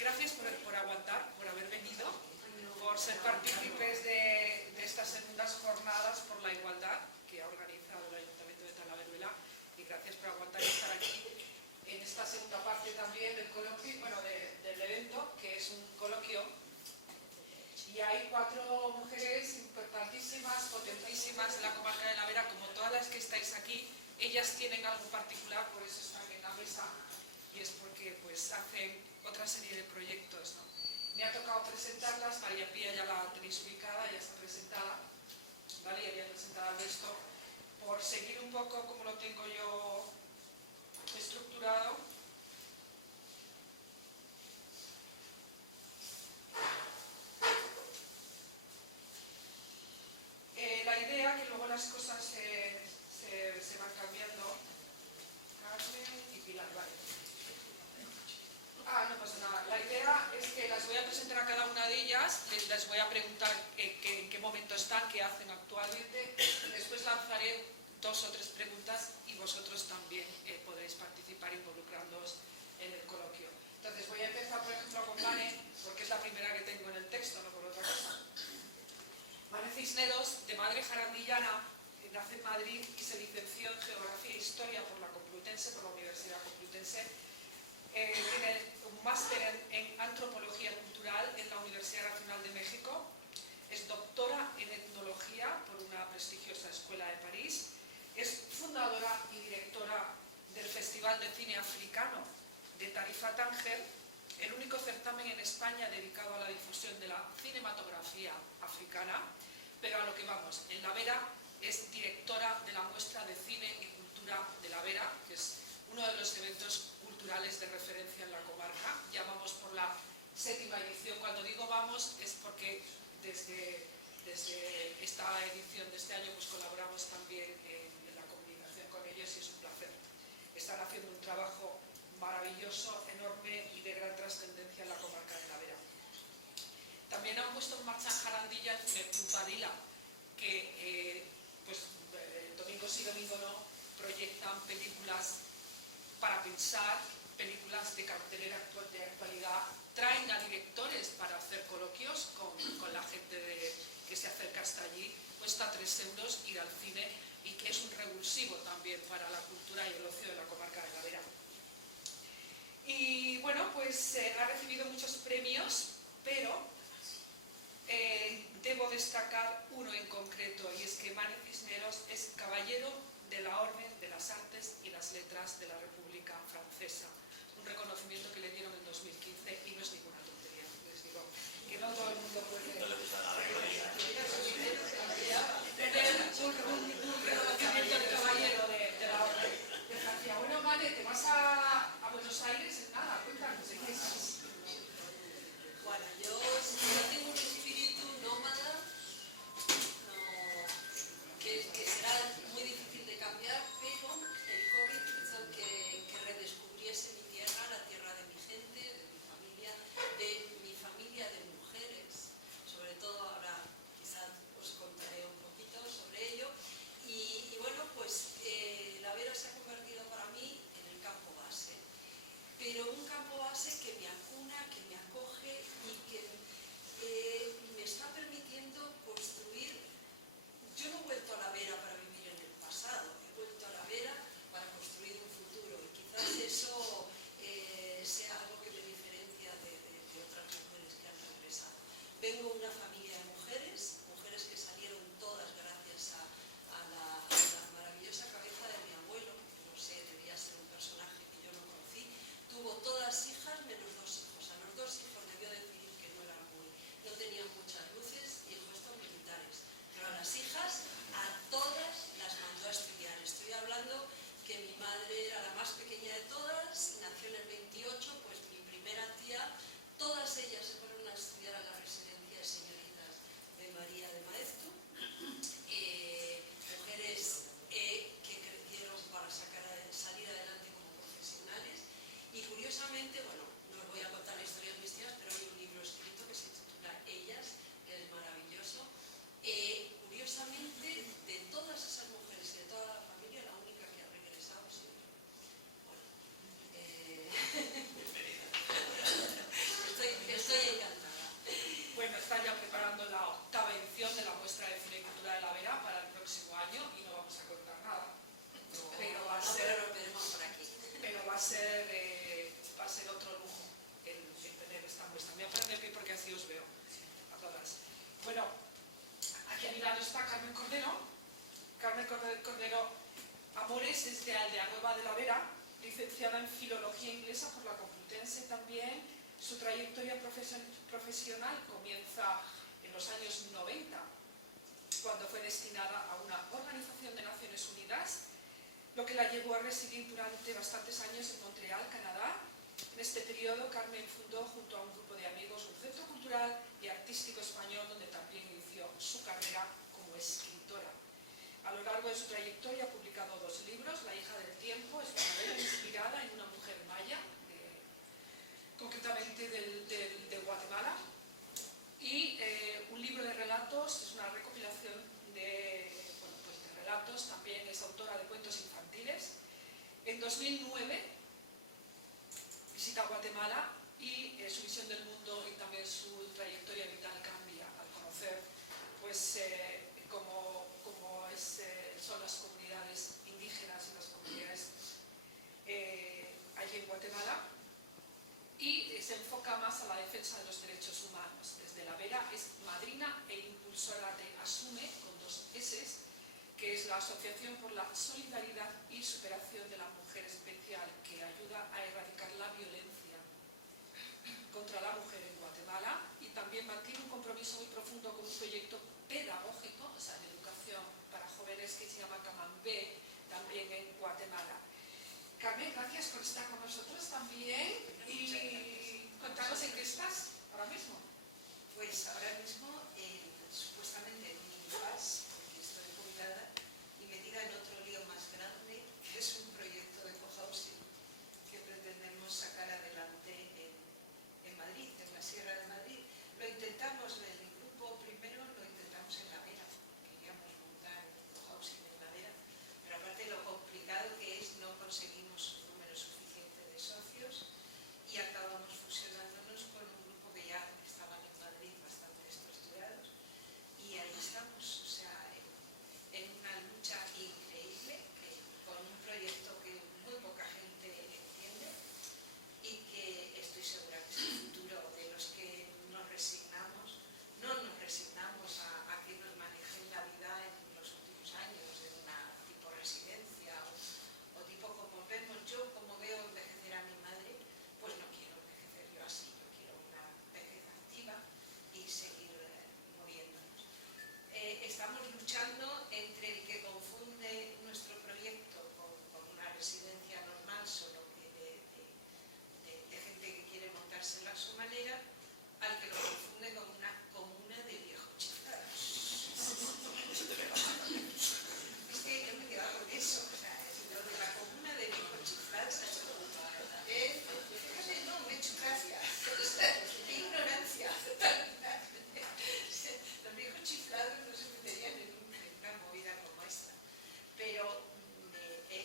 Gracias por aguantar, por haber venido, por ser partícipes de estas segundas jornadas por la igualdad que ha organizado el Ayuntamiento de Talaveruela, y gracias por aguantar y estar aquí en esta segunda parte también del coloquio, del evento, que es un coloquio. Y hay 4 mujeres importantísimas, potentísimas en la comarca de la Vera, como todas las que estáis aquí. Ellas tienen algo particular, por eso están en la mesa, y es porque pues hacen otra serie de proyectos, ¿no? Me ha tocado presentarlas. María Pía ya la tenéis ubicada, ya está presentada, ¿vale? Ya había presentado al resto. Por seguir un poco como lo tengo yo estructurado, la idea, que luego las cosas se van cambiando. Carmen y Pilar, vale. No pasa nada. La idea es que las voy a presentar a cada una de ellas, les voy a preguntar en qué momento están, qué hacen actualmente, y después lanzaré 2 o 3 preguntas y vosotros también podréis participar involucrándoos en el coloquio. Entonces voy a empezar, por ejemplo, con Mane, porque es la primera que tengo en el texto, no por otra cosa. Mane Cisneros, de madre jarandillana, nace en Madrid y se licenció en Geografía e Historia por la Universidad Complutense. Tiene un máster en Antropología Cultural en la Universidad Nacional de México. Es doctora en Etnología por una prestigiosa escuela de París. Es fundadora y directora del Festival de Cine Africano de Tarifa Tánger, el único certamen en España dedicado a la difusión de la cinematografía africana. Pero a lo que vamos, en La Vera es directora de la muestra de cine y cultura de La Vera, que es uno de los eventos culturales de referencia en la comarca. Ya vamos por la 7ª edición. Cuando digo vamos es porque desde esta edición de este año pues colaboramos también en la comunicación con ellos, y es un placer. Están haciendo un trabajo maravilloso, enorme y de gran trascendencia en la comarca de La Vera. También han puesto en marcha en Jarandilla el Cineclub Badila, que domingo sí, domingo no, proyectan películas para pensar, películas de cartelera de actualidad, traen a directores para hacer coloquios con la gente que se acerca hasta allí. Cuesta 3 euros ir al cine, y que es un revulsivo también para la cultura y el ocio de la comarca de La Vera. Y bueno, pues ha recibido muchos premios, pero debo destacar uno en concreto, y es que Mane Cisneros es caballero de la Orden de las Artes y las Letras de la República Francesa, un reconocimiento que le dieron en 2015, y no es ninguna tontería, les digo, que no todo el mundo puede tener un reconocimiento de caballero de la Orden de Francia. Bueno, Mane, ¿te vas a Buenos Aires? Nada, cuéntanos, ¿en qué estás? Bueno, yo tengo un espíritu nómada, que será muy difícil de cambiar, pero el COVID hizo que redescubriese mi tierra, la tierra de mi gente, de mi familia de mujeres. Sobre todo ahora quizás os contaré un poquito sobre ello. Y bueno, pues La Vera se ha convertido para mí en el campo base. Pero un campo base que me acuna, que me acoge y que me está permitiendo construir. Yo no he vuelto a La Vera para vivir en el pasado, he vuelto a La Vera para construir un futuro, y quizás eso sea algo que me diferencia de otras mujeres que han regresado. Vengo de una familia de mujeres que salieron todas gracias a la maravillosa cabeza de mi abuelo, que no sé, debía ser un personaje que yo no conocí. Tuvo todas hijas menos 2 hijos. A los 2 hijos debió decir primero, Amores es de Aldea Nueva de la Vera, licenciada en Filología Inglesa por la Complutense también. Su trayectoria profesional comienza en los años 90, cuando fue destinada a una organización de Naciones Unidas, lo que la llevó a residir durante bastantes años en Montreal, Canadá. En este periodo, Carmen fundó junto a un grupo de amigos un centro cultural y artístico español donde también inició su carrera como escritora. A lo largo de su trayectoria ha publicado 2 libros. La hija del tiempo es una novela inspirada en una mujer maya, concretamente de Guatemala, y un libro de relatos, es una recopilación de relatos, también es autora de cuentos infantiles. En 2009 visita Guatemala y su visión del mundo y también su trayectoria vital cambia al conocer pues, cómo son las comunidades indígenas y las comunidades allí en Guatemala, y se enfoca más a la defensa de los derechos humanos. Desde la Vera es madrina e impulsora de ASUME, con 2 S, que es la Asociación por la Solidaridad y Superación de la Mujer Especial, que ayuda a erradicar la violencia contra la mujer en Guatemala, y también mantiene un compromiso muy profundo con un proyecto pedagógico, o sea, de educación para jóvenes, que se llama Camambé, también en Guatemala. Carmen, gracias por estar con nosotros también y contanos en qué estás ahora mismo. Pues ahora mismo, supuestamente en un impasse, porque estoy jubilada y metida en otro lío más grande, que es un proyecto de cohousing que pretendemos sacar adelante en Madrid, en la Sierra de Madrid. Lo intentamos, el grupo primero lo intentamos en La Vera, queríamos montar cohousing en La Vera, pero aparte lo complicado que es, no conseguimos un número suficiente de socios y acabamos fusionándonos con un grupo que ya estaban en Madrid bastante estructurados, y ahí estamos, o sea, en una lucha increíble, con un proyecto que muy poca gente entiende y que estoy segura que es el futuro de los que nos resignamos, no nos resignamos a que nos manejen la vida en los últimos años, en una tipo residencia o tipo como vemos. Yo, como veo envejecer a mi madre, pues no quiero envejecer yo así, yo quiero una vejez activa y seguir moviéndonos. Estamos luchando entre el que confunde nuestro proyecto con una residencia normal, solo que de gente que quiere montársela a su manera, al que lo confunde con una comuna de viejos chiflados. Es que yo me he quedado con eso, o sea, lo de la comuna de viejos chiflados, fíjate, no, me he hecho gracia, qué ignorancia. Los viejos chiflados no se meterían en una movida como esta, pero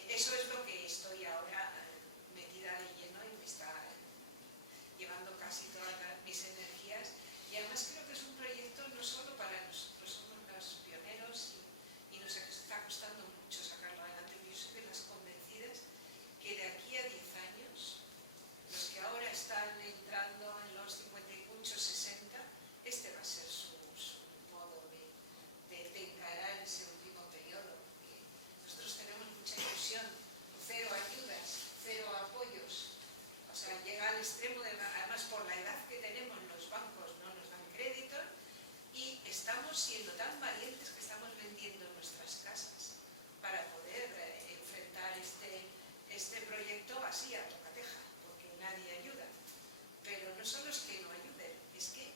eso es lo que estoy ahora metida de lleno y me está llevando casi todas mis energías, y además creo que es un proyecto no solo para nosotros, somos los pioneros y nos está costando mucho sacarlo adelante. Yo soy de las convencidas que de aquí a 10 años, los que ahora están entrando en los 50 y muchos 60, este va a ser su modo de encarar ese último periodo. Nosotros tenemos mucha ilusión, 0 ayudas, 0 apoyos, o sea, llega al extremo, además por la edad que tenemos, los bancos no nos dan crédito y estamos siendo tan valientes que estamos vendiendo nuestras casas para poder enfrentar este proyecto así a tocateja, porque nadie ayuda. Pero no solo es que no ayuden, es que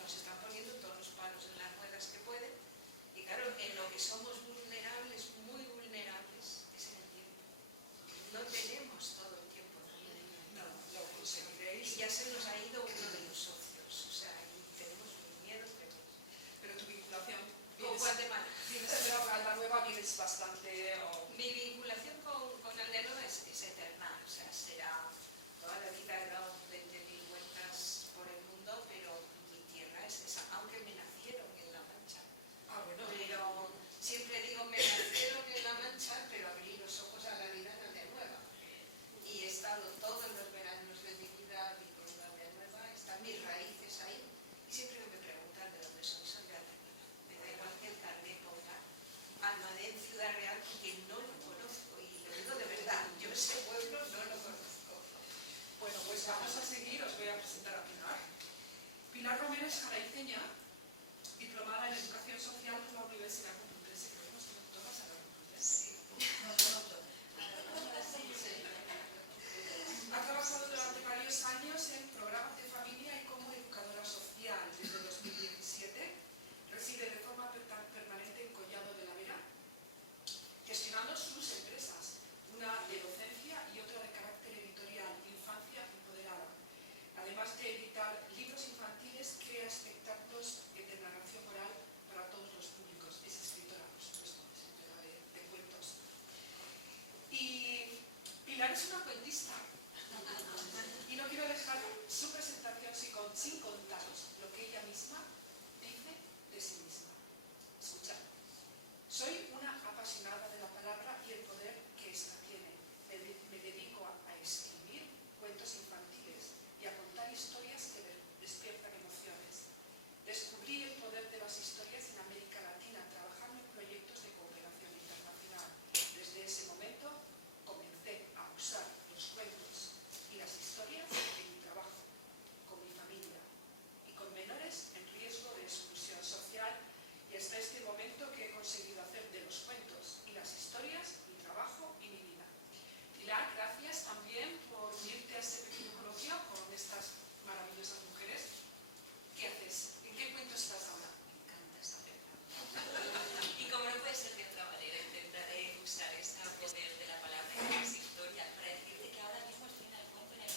nos están poniendo todos los palos en las ruedas que pueden, y claro, en lo que somos vulnerables, muy vulnerables, es en el tiempo. No tenemos todo el tiempo. No, lo conseguiréis. Y ya se nos ha ido uno de los socios, o sea, y tenemos un miedo tremendo. Pero tu vinculación Con Guatemala. Pero Aldea Nueva vienes bastante... Mi vinculación con Aldea Nueva es eterna, o sea, será toda la vida, he dado 20.000 vueltas por el mundo, pero mi tierra es esa, aunque me nacieron en La Mancha. Bueno. Pero siempre digo, me nacieron en La Mancha, pero abrí los ojos a la vida en Aldea Nueva. Y he estado todos los veranos de mi vida viviendo en Aldea Nueva Pues vamos a seguir, os voy a presentar a Pilar. Pilar Romero es jaraiceña, diplomada en Educación Social por la Universidad Complutense. Creo que todas a la Complutense. Ha trabajado durante varios años en programas de familia y como educadora social desde 2017. Reside de forma permanente en Collado de la Vera, gestionando sus empresas, una de docencia y otra de carácter editorial, Infancia Empoderada. Además de editar libros infantiles, crea espectáculos de narración oral para todos los públicos. Es escritora, por supuesto, escritora de cuentos. Y Pilar es una cuentista. Y no quiero dejar su presentación sin contaros lo que ella misma dice de sí misma. Escuchad. Soy una apasionada de la palabra y el poder que ésta tiene. Me dedico a escribir cuentos infantiles y a contar historias que despiertan emociones. Descubrí el poder de las historias en América Latina trabajando en proyectos de cooperación internacional. Desde ese momento comencé a usar los cuentos y las historias en mi trabajo, con mi familia y con menores en riesgo de exclusión social, y hasta este momento que he conseguido hacer de los cuentos y las historias mi trabajo y mi vida. Pilar, gracias también por unirte a este pequeño coloquio con estas maravillosas mujeres. ¿Qué haces? ¿En qué cuento estás ahora? Me encanta esa pregunta. Y como no puede ser de otra manera, intentaré usar ese poder de la palabra y de las historias para decirte que ahora mismo estoy en el cuento en el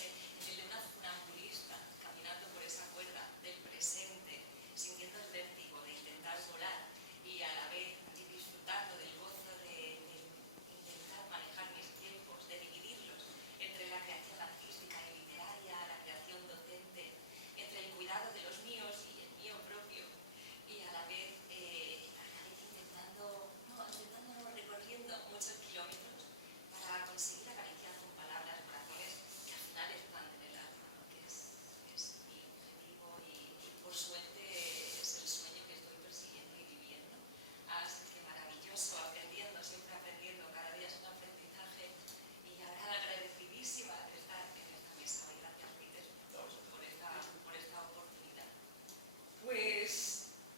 de una funambulista caminando por esa cuerda del presente, sintiendo el vértigo de intentar volar y a la vez disfrutando del gozo de intentar manejar mis tiempos, de dividirlos entre la creación artística y literaria, la creación docente, entre el cuidado de los míos y el mío propio, y a la vez intentando no, recorriendo muchos kilómetros para conseguir acariciar con palabras corazones que al final están en el alma, ¿no? Que es mi objetivo y por suerte es el sueño que estoy persiguiendo y viviendo. Así que maravilloso, aprendiendo, siempre aprendiendo, cada día es un aprendizaje, y ahora agradecidísima de estar en esta mesa. Y gracias, Peter, por esta oportunidad. Pues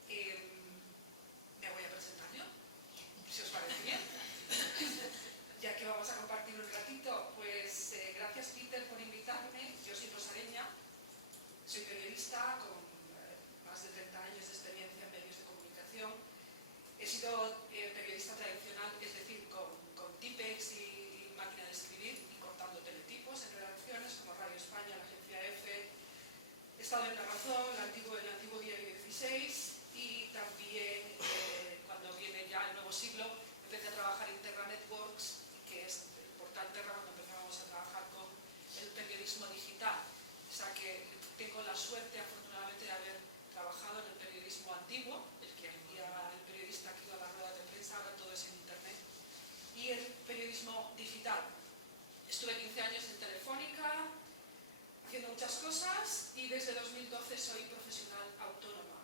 me voy a presentar yo, si os parece bien. Ya que vamos a compartir un ratito, pues gracias, Peter, por invitarme. Yo soy rosareña, soy periodista con más de 30 años de experiencia en medios de comunicación. He sido periodista tradicional, es decir, con Tipex y máquina de escribir y cortando teletipos en redacciones como Radio España, la Agencia EFE. He estado en La Razón, el antiguo Diario 16, y también cuando viene ya el nuevo siglo empecé a trabajar en Terra Networks, que es el portal Terra, cuando empezamos a trabajar con el periodismo digital. O sea que tengo la suerte, afortunadamente, de haber trabajado en el periodismo antiguo, el que hacía el periodista que iba a las ruedas de prensa, ahora todo es en internet, y el periodismo digital. Estuve 15 años en Telefónica, haciendo muchas cosas, y desde 2012 soy profesional autónoma.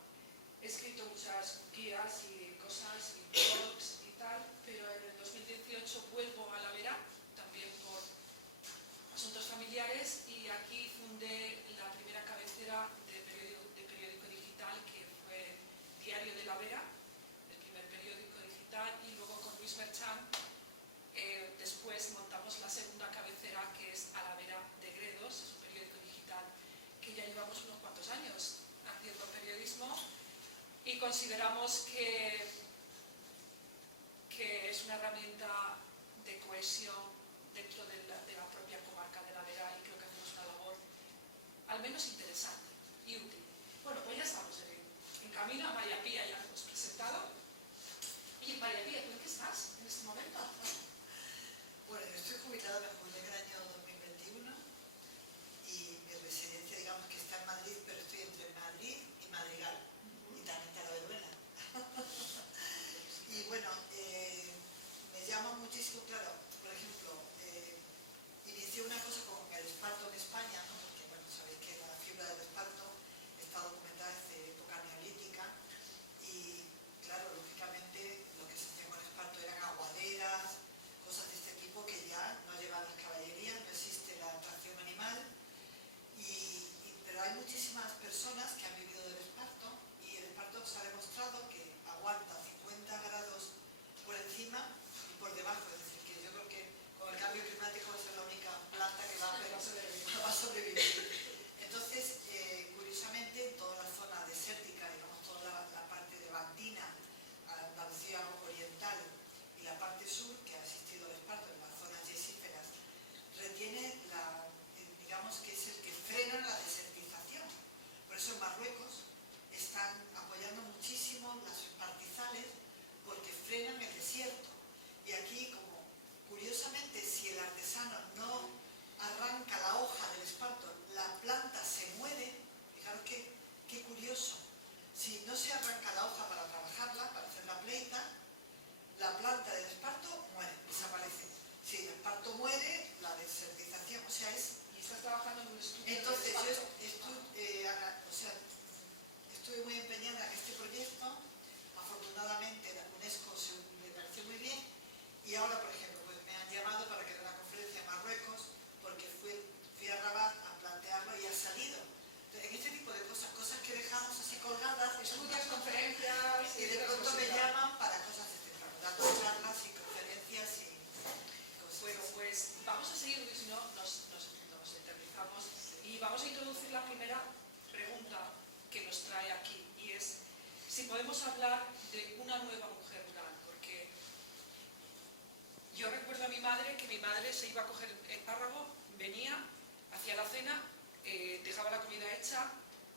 He escrito muchas guías y cosas y blogs y tal, pero en el 2018 vuelvo a la Vera, también por asuntos familiares, y aquí fundé la primera cabecera de periódico digital, que fue Diario de la Vera, el primer periódico digital, y luego con Luis Merchán después montamos la segunda cabecera, que es A la Vera de Gredos, es un periódico digital que ya llevamos unos cuantos años haciendo periodismo, y consideramos que es una herramienta de cohesión dentro de la propia comarca de la Vera, y creo que hacemos una labor al menos interesante y útil. Bueno, pues ya estamos en camino a María Pía, ya lo hemos presentado. Y María Pía, ¿tú en qué estás en este momento? Bueno, yo estoy jubilada, me jubilé en el año 2021 y mi residencia, digamos que está en Madrid, pero estoy entre Madrid y Madrigal, y también está la Veruela. Y bueno, me llama muchísimo, claro, por ejemplo, inicié una cosa como el esparto en España, ¿no? Porque bueno, sabéis que la fibra del esparto está documentada desde época neolítica, y claro, lógicamente lo que se hacía con salido. Entonces, en este tipo de cosas, cosas que dejamos así colgadas, Estudios, conferencias y de pronto me llaman para cosas de este tipo, dando charlas y conferencias y cosas. Bueno, pues vamos a seguir, porque si no nos eternizamos. Y vamos a introducir la primera pregunta que nos trae aquí, y es si podemos hablar de una nueva mujer rural, porque yo recuerdo a mi madre, que mi madre se iba a coger espárrago, venía, hacía la cena, dejaba la comida hecha,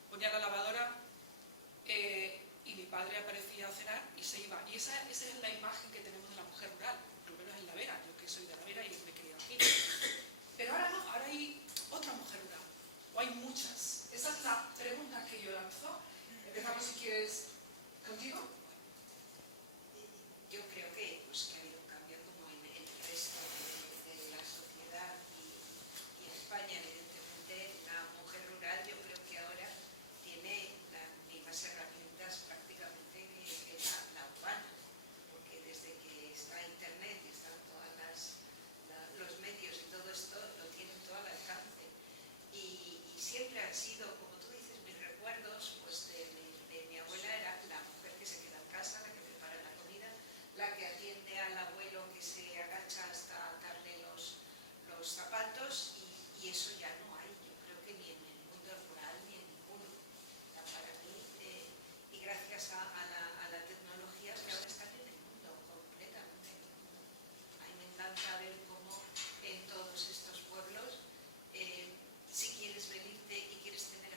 ponía la lavadora y mi padre aparecía a cenar y se iba. Y esa es la imagen que tenemos de la mujer rural, por lo menos en La Vera, yo que soy de La Vera y me he criado aquí. Pero ahora no, ahora hay otra mujer rural, o hay muchas. Esa es la pregunta que yo lanzo. Empezamos, si quieres, contigo. Yo creo que ha habido un cambio como en el resto de la sociedad y en España, evidentemente, la mujer rural yo creo que ahora tiene las mismas herramientas prácticamente que la urbana, porque desde que está Internet y están todos los medios y todo esto, lo tienen todo al alcance. Y siempre han sido, como tú dices, mis recuerdos pues de mi abuela era la mujer que se queda en casa, la que prepara la comida, la que atiende al abuelo que se agacha hasta atarle los zapatos, y eso ya no hay, yo creo que ni en el mundo rural ni en ninguno. Para mí, y gracias a la tecnología que ahora están en el mundo completamente. A mí me encanta ver cómo en todos estos pueblos, si quieres venirte y quieres tener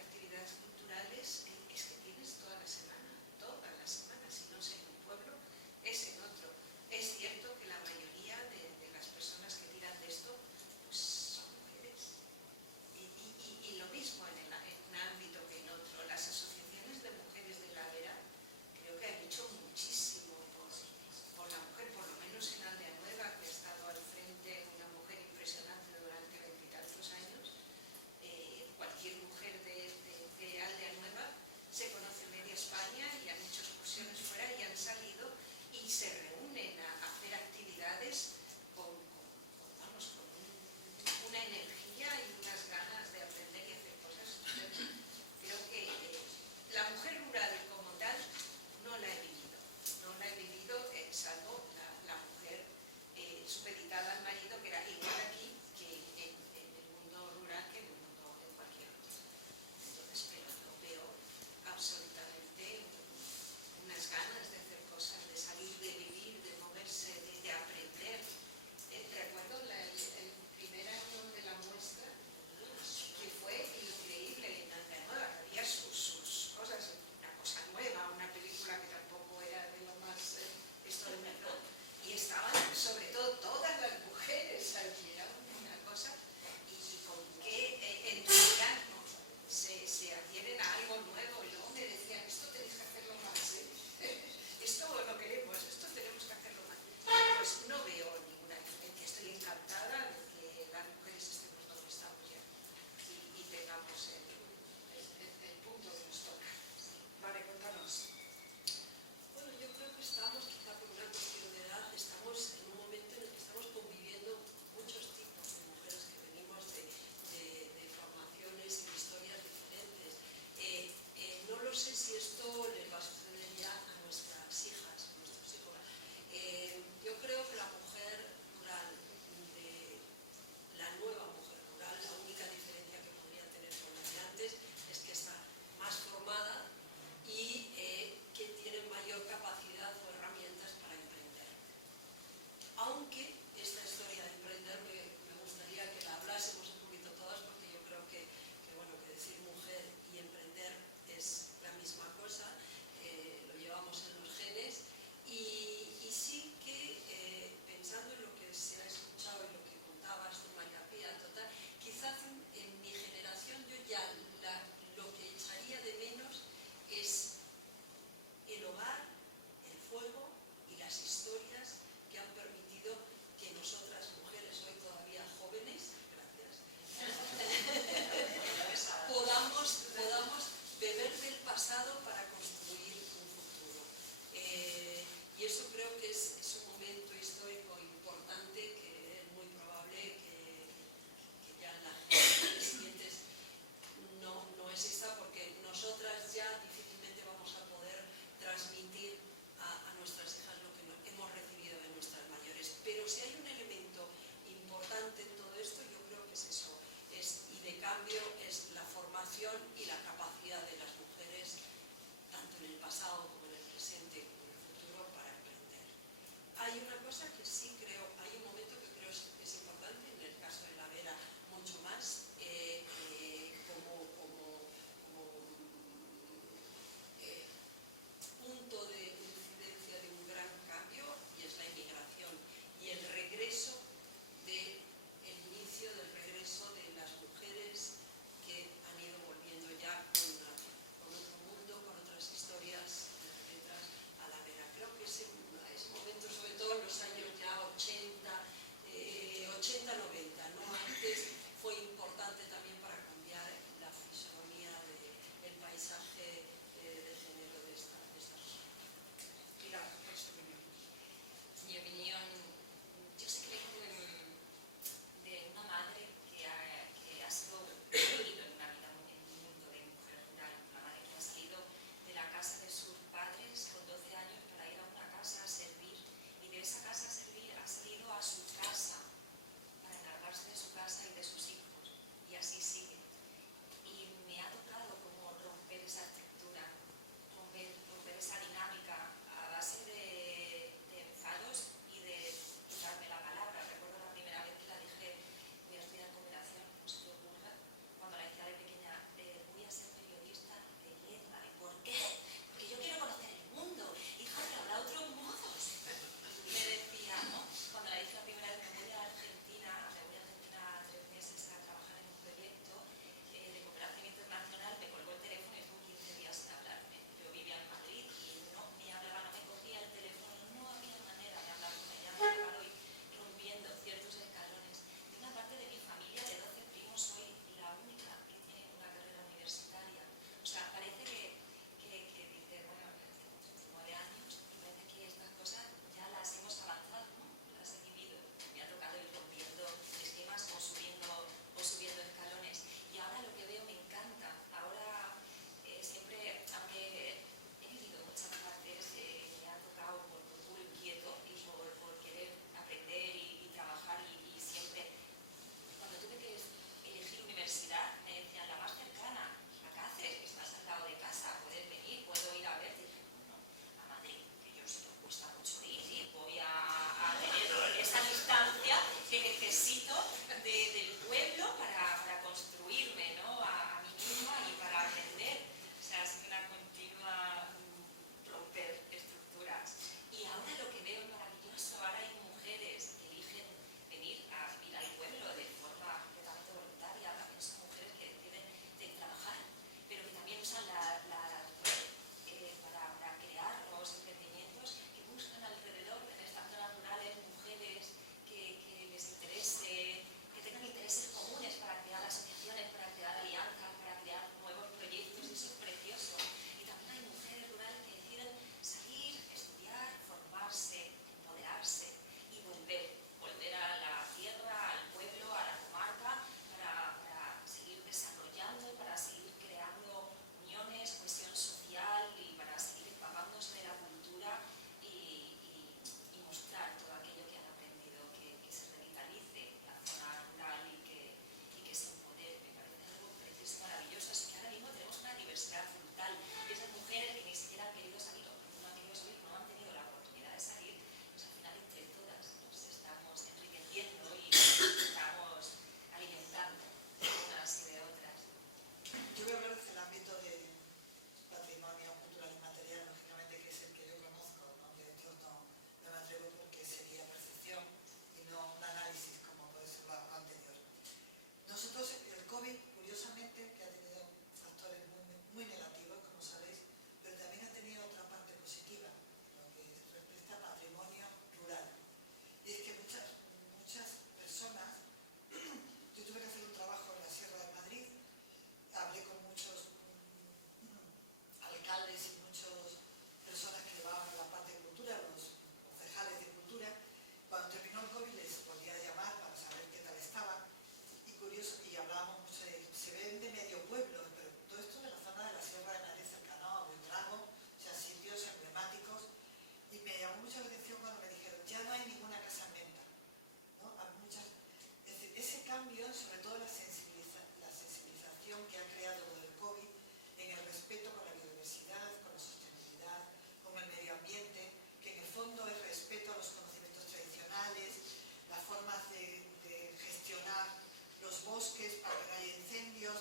los bosques para que no haya incendios,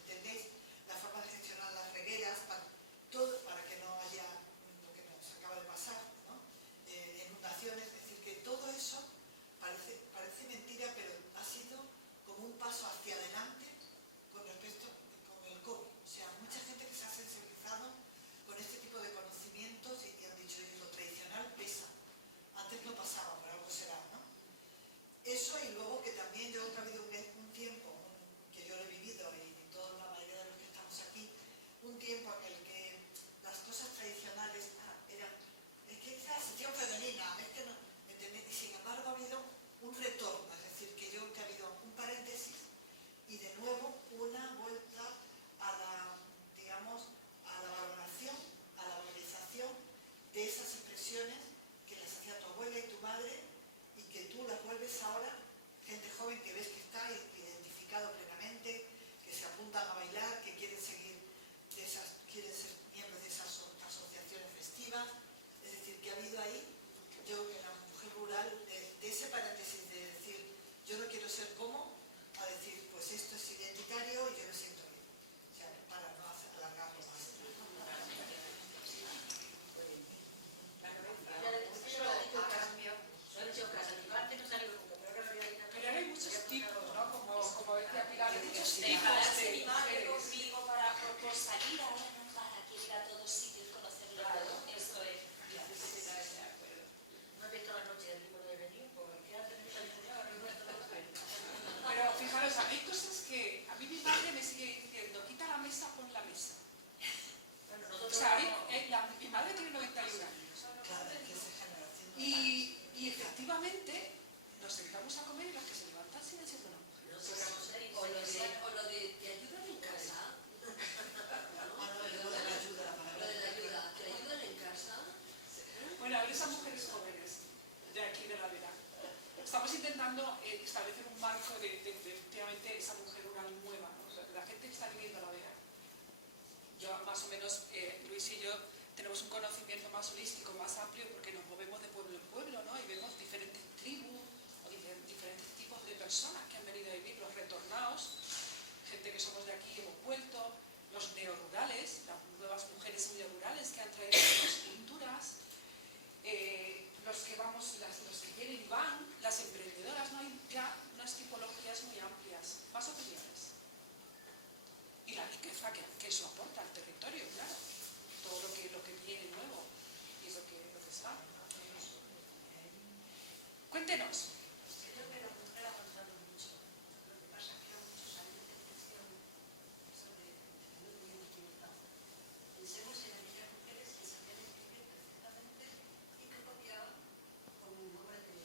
¿entendéis? La forma de gestionar las regueras, todo para que no haya lo que nos acaba de pasar, ¿no? Inundaciones, es decir, que todo eso parece mentira, pero ha sido como un paso hacia adelante con respecto con el COVID. O sea, mucha gente que se ha sensibilizado con este tipo de conocimientos y han dicho, oye, lo tradicional pesa. Antes no pasaba, por algo será, ¿no? Eso, y luego que también yo he habido un tiempo que yo lo he vivido, y toda la mayoría de los que estamos aquí, un tiempo en el que las cosas tradicionales eran, es que esa sección femenina, es que no, ¿entendés? Y sin embargo ha habido un retorno, es decir, que ha habido un paréntesis y de nuevo una vuelta a la, digamos, a la valoración, a la valorización de esas expresiones que les hacía tu abuela y tu madre, y que tú las vuelves ahora, gente joven que ves que está identificado plenamente, que se apuntan a bailar, que quieren seguir quieren ser miembros de esas asociaciones festivas. Es decir, que ha habido ahí, yo en la mujer rural, de ese paréntesis de decir, yo no quiero ser como, a decir, pues esto es identitario y yo me siento bien. O sea, para no alargarlo más. Pero ahora hay muchos tipos, ¿no? Como decía Pilar, hay muchos Para tipos darse de mi madre mujeres. conmigo por salir ahora no para quiere ir a todos sitios, conocerlo todo. Esto es. No he visto la noche del libro de venir, porque quédate en esta ciudad, no he visto la pena. Pero fijaros, hay cosas que a mí mi madre me sigue diciendo, quita la mesa, pon la mesa. Bueno, O nosotros sea, no. mi madre tiene 91 años. Claro, es que esa generación. Y efectivamente nos sentamos a comer y las que se levantan siguen siendo las mujeres. No podríamos ser O lo de ¿te ayudan en casa? Lo de la ayuda, Lo de la ayuda, ¿te ayudan en casa? Bueno, a ver esas mujeres jóvenes de aquí de la Vera. Estamos intentando establecer un marco de efectivamente esa mujer rural nueva, ¿no? O sea, la gente que está viviendo la Vera. Yo más o menos, Luis y yo tenemos un conocimiento más holístico, más amplio, porque nos movemos de pueblo en pueblo, ¿no? Y vemos diferentes tribus o diferentes tipos de personas que han venido a vivir, los retornados, gente que somos de aquí y hemos vuelto, los neorurales, las nuevas mujeres neorurales que han traído nuevas culturas, los que vamos, los que vienen y van, las emprendedoras, ¿no? Hay ya unas tipologías muy amplias. Más opiniones. Y la riqueza que eso aporta al territorio, claro. Todo lo que viene nuevo y lo que está. Cuéntenos. Creo que la mujer ha avanzado mucho. Lo que pasa es que hay muchos años de excepción sobre muy bien utilizado. Pensemos en aquellas mujeres que sabían escribir perfectamente y que copiaban con obras de un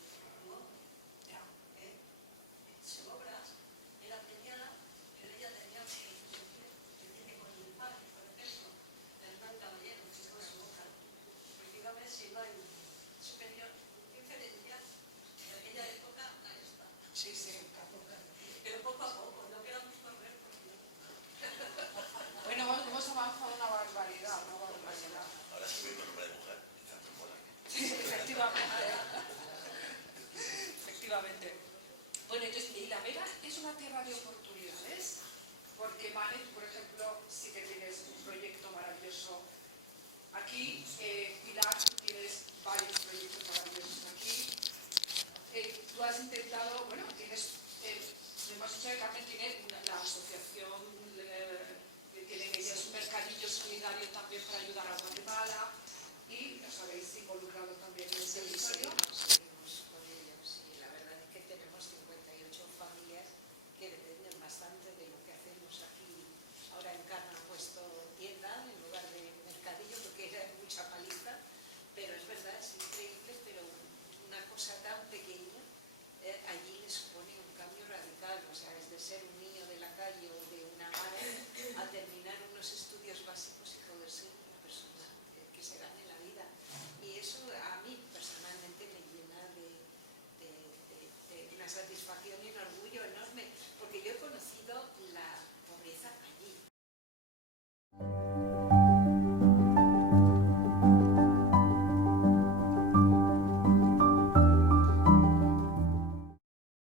hombre. Su obra era peñada, pero ella tenía que tiene con el padre, por ejemplo, Hernán Caballero, que fue su obra. Pues dígame si no hay superior diferencia de aquella época a esta. Sí, sí. Pero poco a poco, no queramos correr porque no. Bueno, hemos avanzado una barbaridad, Ahora sí voy con nombre de mujer. Sí, efectivamente. Efectivamente. Bueno, entonces, y la Vera es una tierra de oportunidades, porque Mane, por ejemplo, sí que tienes un proyecto maravilloso aquí. Pilar, tú tienes varios proyectos maravillosos aquí. Tú has intentado, bueno, tienes, hemos dicho que Carmen tiene la asociación